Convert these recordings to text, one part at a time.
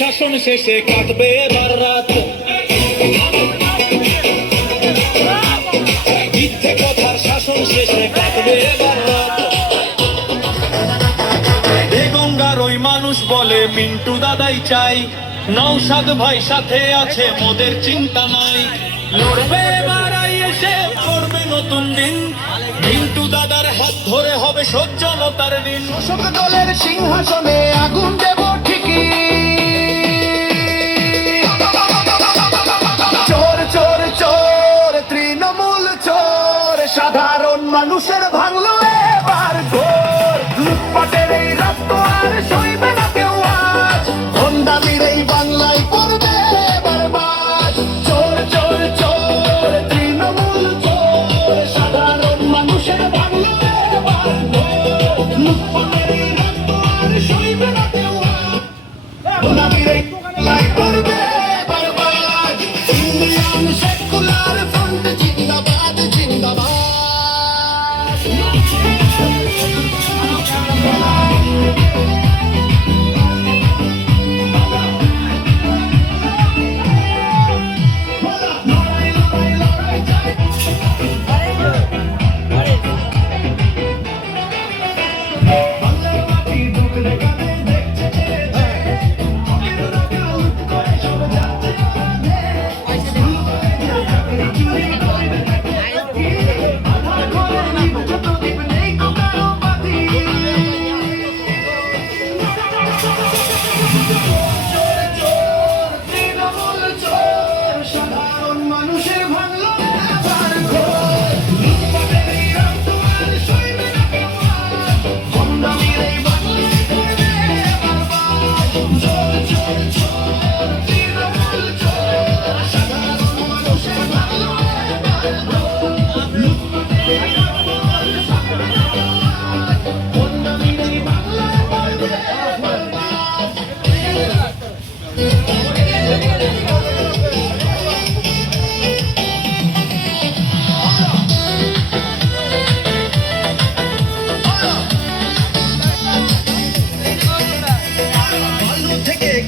শাসন শেষে কাটবে এবার রাত, মিথ্যে কথার শাসন শেষে কাটবে এবার রাত। এ গঙ্গার ওই মানুষ বলে মিন্টু দাদাই চাই, নওশাদ ভাই সাথে আছে মোদের চিন্তা নাই। লড়বে এবার এসে করবে নতুন দিন, মিন্টু দাদার হাত ধরে হবে সজ্জনতার দিন। শাসক দলের সিংহাসনে আগুন দেব ঠিকই, সাধারণ মানুষের ভাঙলো এবার ঘোর। লুটপাটের এই রক্ত আর সইবে না কেউ আজ, ভণ্ডামির এই বাংলায় করবে এবার বাজ। চোর চোর চোর তৃণমূল চোর, সাধারণ মানুষের ভাঙলো এবার ঘোর। লুটপাটের এই রক্ত আর সইবে না কেউ আজ, ভণ্ডামির এই বাংলায় করবে এবার বাজ। ইন্ডিয়ান সেকুলার ফ্রন্ট জিন্দাবাদ জিন্দাবাদ।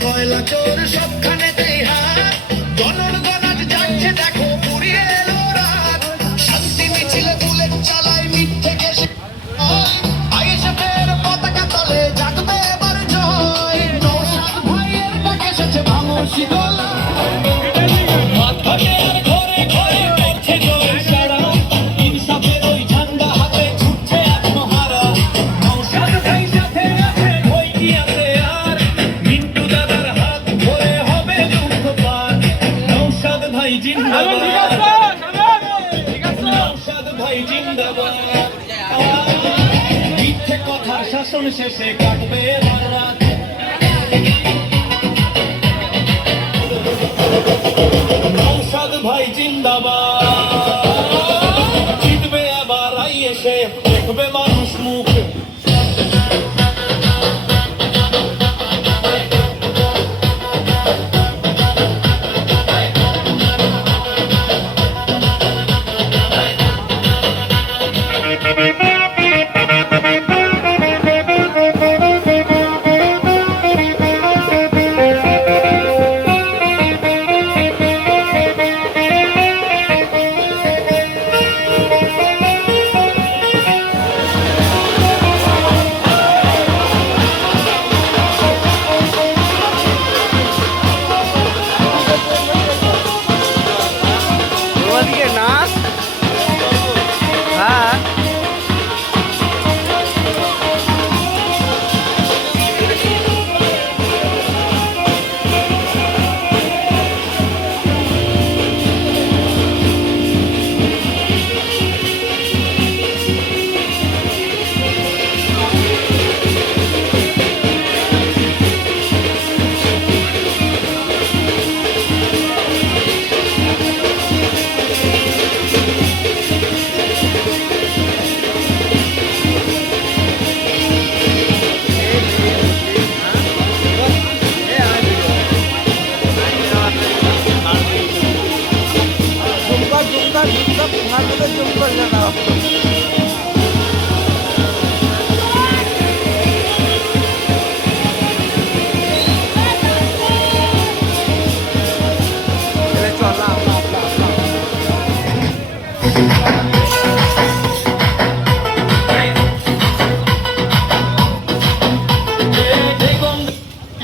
কয়লা চোর সবখানেতেই হাত, গণনাজ যাচ্ছে দেখো পুড়িয়ে এলো রাত। শান্তি মিছিল বুলেট চালায় মিথ্যে কেসে আইএসএফের পতাকা তলে জাগবে এবার জয়। নওশাদ ভাইয়ের ডাক এসেছে ভাঙসি গলা, ঘরে ঘরে করছে জয় সারা। ইনসাফের ওই ঝান্ডা হাতে ছুটছে আত্মহারা। নওশাদ ভাই সাথে আছে ভয় কি আছে আর, মিন্টু দাদার হাত ধরে হবে যুদ্ধ পার। নওশাদ ভাই জিন্দাবাদ, নওশাদ ভাই জিন্দাবাদ। মিথ্যে কথার শাসন শেষে কাটবে এবার রাত। নওশাদ ভাই জিন্দাবাদ, জিতবে আবার এসে দেখবে মানুষ মুখ।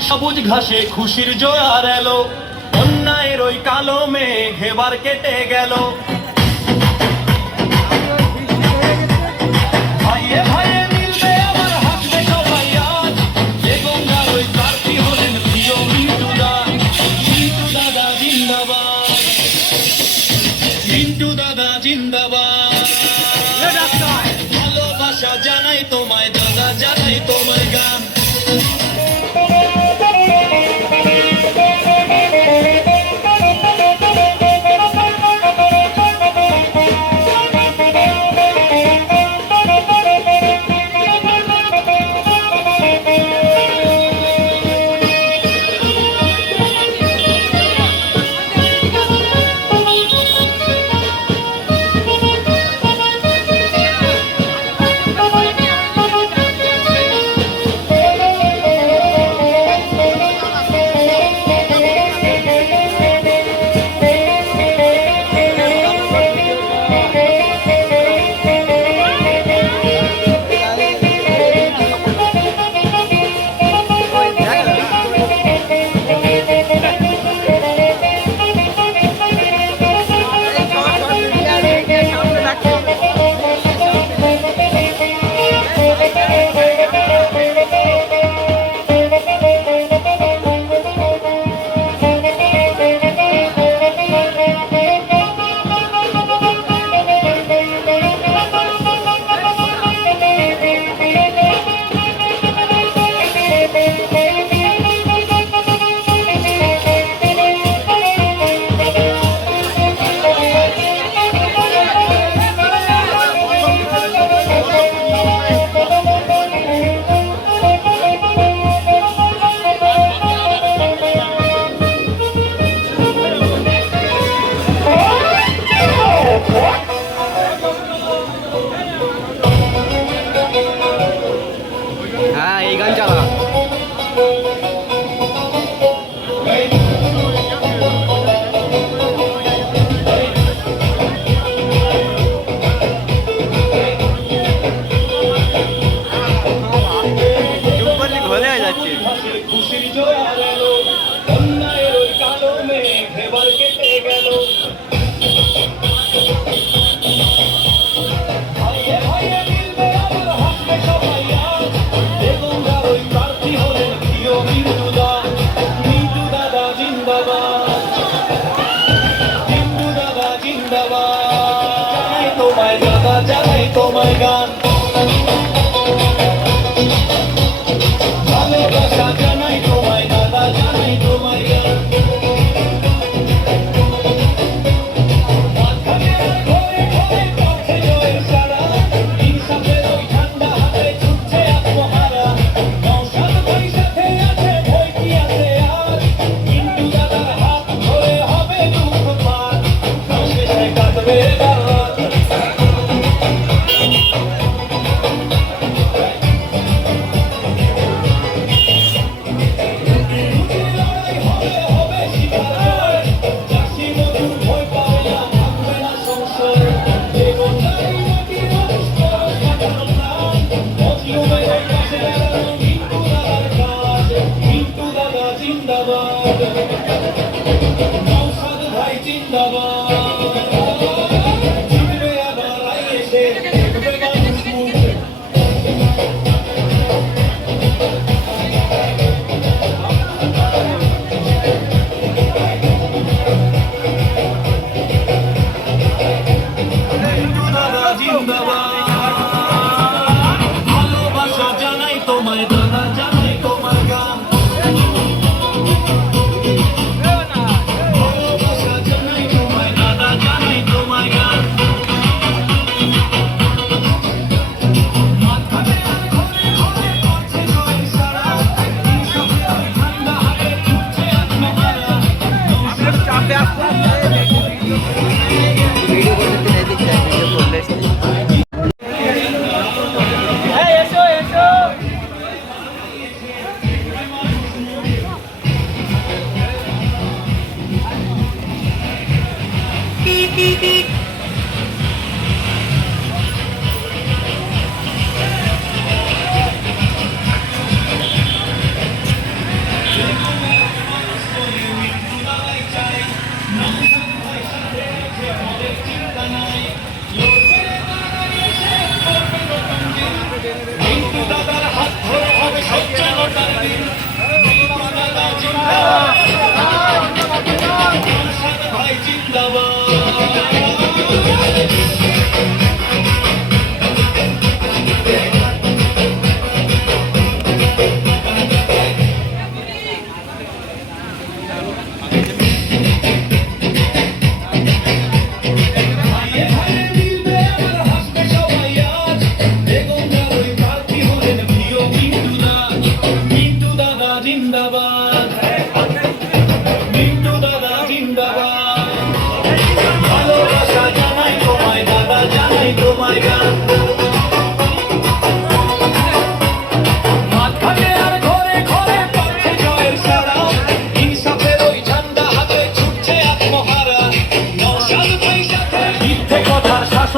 সবুজ ঘাসে খুশির জোয়ার এলো, অন্যায়ের ওই কালো মেঘ এবার কেটে গেল। ভাইয়ে ভাইয়ে মিলবে আবার হাসবে সবাই আজ, যে গঙ্গার ওই প্রার্থী হলেন প্রিয় মিন্টু দা। মিন্টু দাদা জিন্দাবাদ, মিন্টু দাদা জিন্দাবাদ। ভালোবাসা জানাই তোমায় দাদা, জানাই তোমায় গান। হ্যাঁ এই গান চালা। ঘরে যাচ্ছে খুশির জোয়ার এলো, অন্যায়ের ওই কালো মেঘ এবার কেটে গেল। ভাইয়ে ভাইয়ে মিলবে আবার হাসবে সবাই আজ, যে গঙ্গার ওই প্রার্থী হলেন প্রিয় মিন্টু দা। মিন্টু দাদা জিন্দাবাদ, মিন্টু দাদা জিন্দাবাদ। জানাই তোমায় দাদা, জানাই তোমায় গান। ভালোবাসা জানাই তোমায় দাদা, জানাই তোমায় গান। মাঝখানের ঘরে ঘরে পথে জয়ের সারা, ইনসাফের ওই ঠান্ডা হাতে ছুটছে আত্মহারা। নওশাদ ভাই সাথে আছে, ভয় কি আছে আর? মিন্টু দাদার হাত ধরে হবে দুঃখ পার, শেষে কাটবে রাত।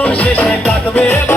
আসন শেষে কাটবে